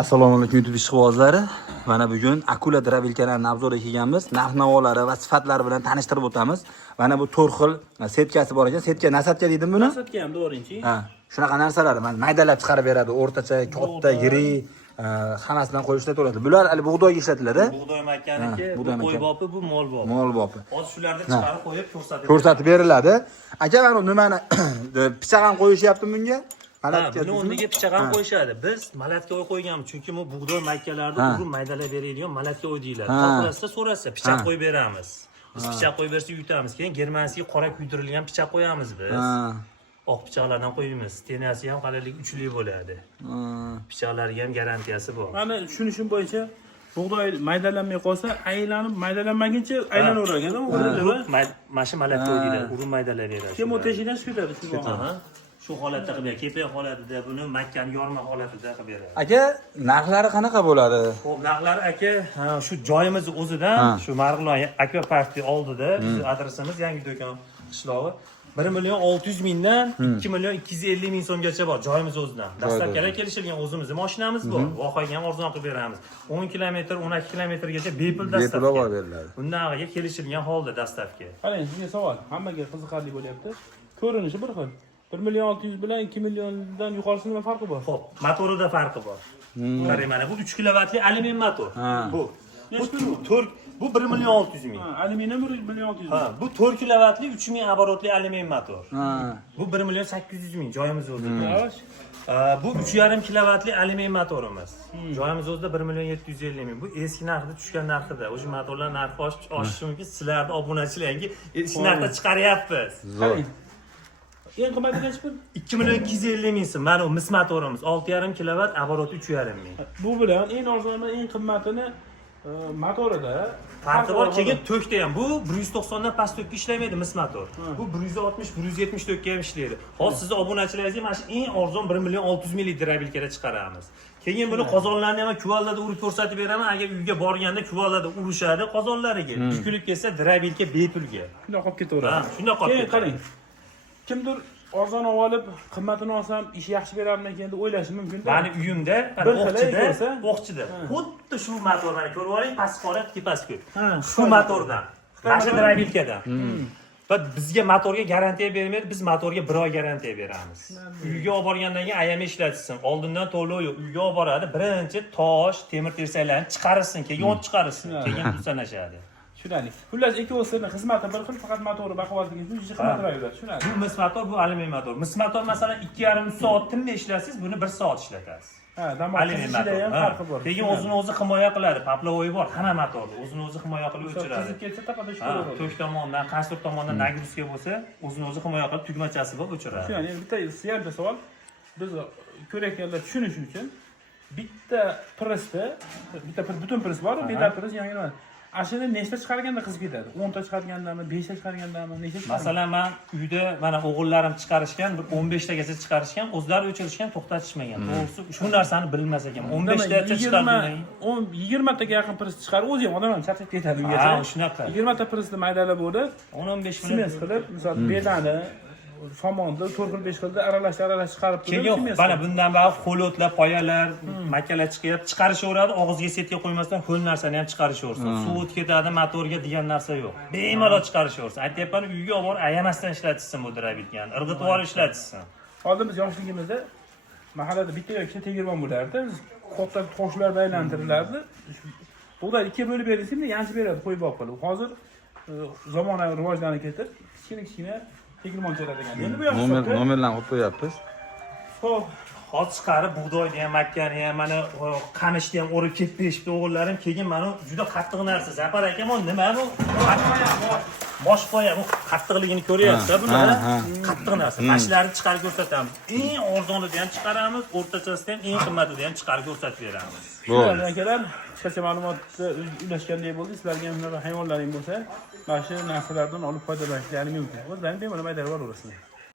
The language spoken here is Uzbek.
Assalomu alaykum YouTube ishqibozlari. Mana bugun Akula Drabilkalarning nabzoriga kelganmiz. Narx-navolari va sifatlari bilan tanishtirib o'tamiz. Mana bu 4 xil setkasi bor ekan. Setka nasatka deydimi buni? Nasatka ham to'g'rinchi. Ha, shunaqa narsalar mana maydalab chiqarib beradi. O'rtacha, katta, yirik hammasidan qo'yishda turadi. Bular hali bug'doyga ishlatiladi. Bug'doy makaniki, bu qo'y bopi, bu mol bopi. Mol bopi. Hozir shularni chiqarib qo'yib ko'rsatib beriladi. Aka, mana nimani pichoq ham qo'yishyapti bunga? Buni o'rniga pichoq ham qo'yishadi. Biz malatka o'y qo'yganmiz, chunki bu bug'doy makkalarda urib maydalab beradigan malatka o'y deyiladi. Xohlasa, so'rasa pichoq qo'yib beramiz. Biz pichoq qo'yib bersa yutamiz. Keyin germanskiy qora kuydirilgan pichoq qo'yamiz biz. Oq pichoqlardan qo'yamiz. Tenasi ham qalinlik uchli bo'ladi. Pichoqlarga ham garantiyasi bor. Mana tushunishim bo'yicha bug'doy maydalanmay qolsa, aylanib maydalanmaguncha aylanaverar ekan-da, mana shu malatka o'y deyiladi. Urib maydalab beradi. Keyin u teshidan chiqib ketadi. Shu holatda qilib beradi. Kepak holatida, buni makkani yorma holatida qilib beradi. Aka, narxlari qanaqa bo'ladi? Xo'p, narxlari aka, shu joyimiz o'zidan, shu Marg'ilon Akvaparkning oldida, bizning adresimiz Yangi do'kon qishlog'i 1.600.000 mingdan 2.250.000 ming so'mgacha bor joyimiz o'zidan. Dastlabkilar kelishilgan o'zimizning mashinamiz bor. Voqaga ham arzon qilib beramiz. 10 kilometr, 12 kilometrgacha bepul dastlabki. Bepul beriladi. Bundag'iga kelishilgan holda dastlabki. Qarang, sizga savol, hammaga qiziqarli bo'lyapti. Ko'rinishi bir xil. 1.600.000 bilan 2 milliondan yuqorisi nima farqi bor? Xo'p, motorida farqi bor. Qarang, mana bu 3 kilovatli alyumin motor. Bu 1.600.000. Alyumin 1.600.000. Ha, bu 4 kilovatli 3000 оборотli alyumin motor. Bu 1.800.000 joyimiz o'zida. Bu 3.5 kilovatli alyumin motorimiz. Joyimiz o'zida 1.750.000. Bu eski narxda tushgan narxida. O'sha motorlar narxi oshishi mumkin. Sizlarning obunachilarga eski narxda chiqaryapmiz. Zo'r. Eng qimmati qancha pul? 2.250.000 so'm. Mana bu mis motorimiz 6.5 kilovat, оборот 3.5 ming. Bu bilan eng arzoni, eng qimmatini motorida farqi bor. Keyin to'kda ham bu 190 dan past to'kka ishlamaydi mis motor. Bu 160, 170 to'kka ham ishlaydi. Hozir sizni obunachilaringizga mana shu eng arzon 1.600.000 drabilkada chiqaramiz. Keyin buni qozonlarni ham kuvallada urib ko'rsatib beraman. Agar uyga borganda kuvallada urishadi qozonlariga. Bukilib kelsa drabilka bepulga. Shunday qolib ketaveradi. Ha, shunday qolib ketadi. Qarang. Kimdir arzon olib, qimmatini olsam, ish yaxshi berarmikan deb o'ylashi mumkin-da. Mani uyimda, o'qchida. Xuddi shu motorni ko'rib oling, pastki qora, tepasi ko'p. Shu motordan. Mana shu drabilkadan. Va bizga motorga garantiya bermaydi, biz motorga 1 oy garantiya beramiz. Uyga olib borgandan keyin ayam ishlatsin. Oldindan to'lov yo'q. Uyga olib boradi, birinchi tosh, temir tersaklarni chiqarsin, keyin o't chiqarsin, keyin pul sanashadi. Tushunarli. Xullas, ikkovisining xizmati bir xil, faqat motori baquvvatligingiz uchun qimmatroq yuradi. Tushunarli. Bu mis motor, bu alyumin motor. Mis motor masalan 2,5 soat tinmay ishlasangiz, buni 1 soat ishlatasiz. Ha, alyumin motor ham farqi bor. Keyin o'zini himoya qiladi. Paplovoy bor, hamma motorda o'zini himoya qilib o'chiradi. Qizib ketsa tapada shu. To'sh tomonidan, konstru tomonidan nagruska bo'lsa, o'zini himoya qilib tugmachasi bor o'chiradi. Tushunarli. Endi bitta sizga savol. Biz ko'rayotganlar tushunish uchun bitta presda, butun pres bor, bitta pres yangi nima? Ashuni nechta chiqarganda qizib ketadi? 10 ta chiqargandami, 5 ta chiqargandami, nechta chiqargan? Masalan, men uyda mana o'g'illarim chiqarishgan, bir 15 tagacha chiqarishgan, o'zlari o'chirishgan, to'xtatishmagan. To'g'risi, shu narsani bilmas ekan. 15 tagacha chiqargan. 20 taga yaqin pres chiqarib, o'zi ham odam ham charchab ketadi ungacha. Ha, shunaqa. 20 ta presni maydalab bo'lib, 10-15 minut qilib, misol bedani somonni 4-5 xilda aralash chiqarib turib, keyin mana bundan ba'zi xo'lotlar, poyalar, makkalar chiqyapti, chiqarishaveradi, og'izga setka qo'ymasdan ho'l narsani ham chiqarishaversin. Suv o'tib ketadi, motorga degan narsa yo'q. Bemalol chiqarishaversin. Aytyapman, uyga olib borib ayamasdan ishlatishsin bu drabilkani, irg'itib olib ishlatishsin. Hozir biz yoshligimizda mahallada bitta yoki ikkita tegirmon bo'lardi. Biz katta toshlarda aylantirilardi. Bug'doy ikkiga bo'lib berilsa, yanchib beradi, qo'yib olib qolib. Hozir zamonaviy rivojlanib ketib, kichkina tegirmon keladigan. Endi bu yoqda nomerlarni qo'yib qo'yapmiz. Xo'p, hozir chiqarib bug'doyni ham, makkani ham, mana qamishni ham o'rib kelib berishdi o'g'illarim. Keyin mana juda qattiq narsa. Zafar aka, nima bu? Bosh qo'ya, bu qattiqligini ko'ryapsiz, buni. Qattiq narsa. Mashlarni chiqarib ko'rsatamiz. Eng arzonida ham chiqaramiz, o'rtachasida ham, eng qimmatida ham chiqarib ko'rsatib beramiz. Bo'ldi akalar, qisqacha ma'lumotni ulashgandek bo'ldi. Sizlarga ham hayvonlaring bo'lsa, mana shu narsalardan olib foydalanishlaring mumkin. O'zlaring bemalol maydalab olaverasizlar.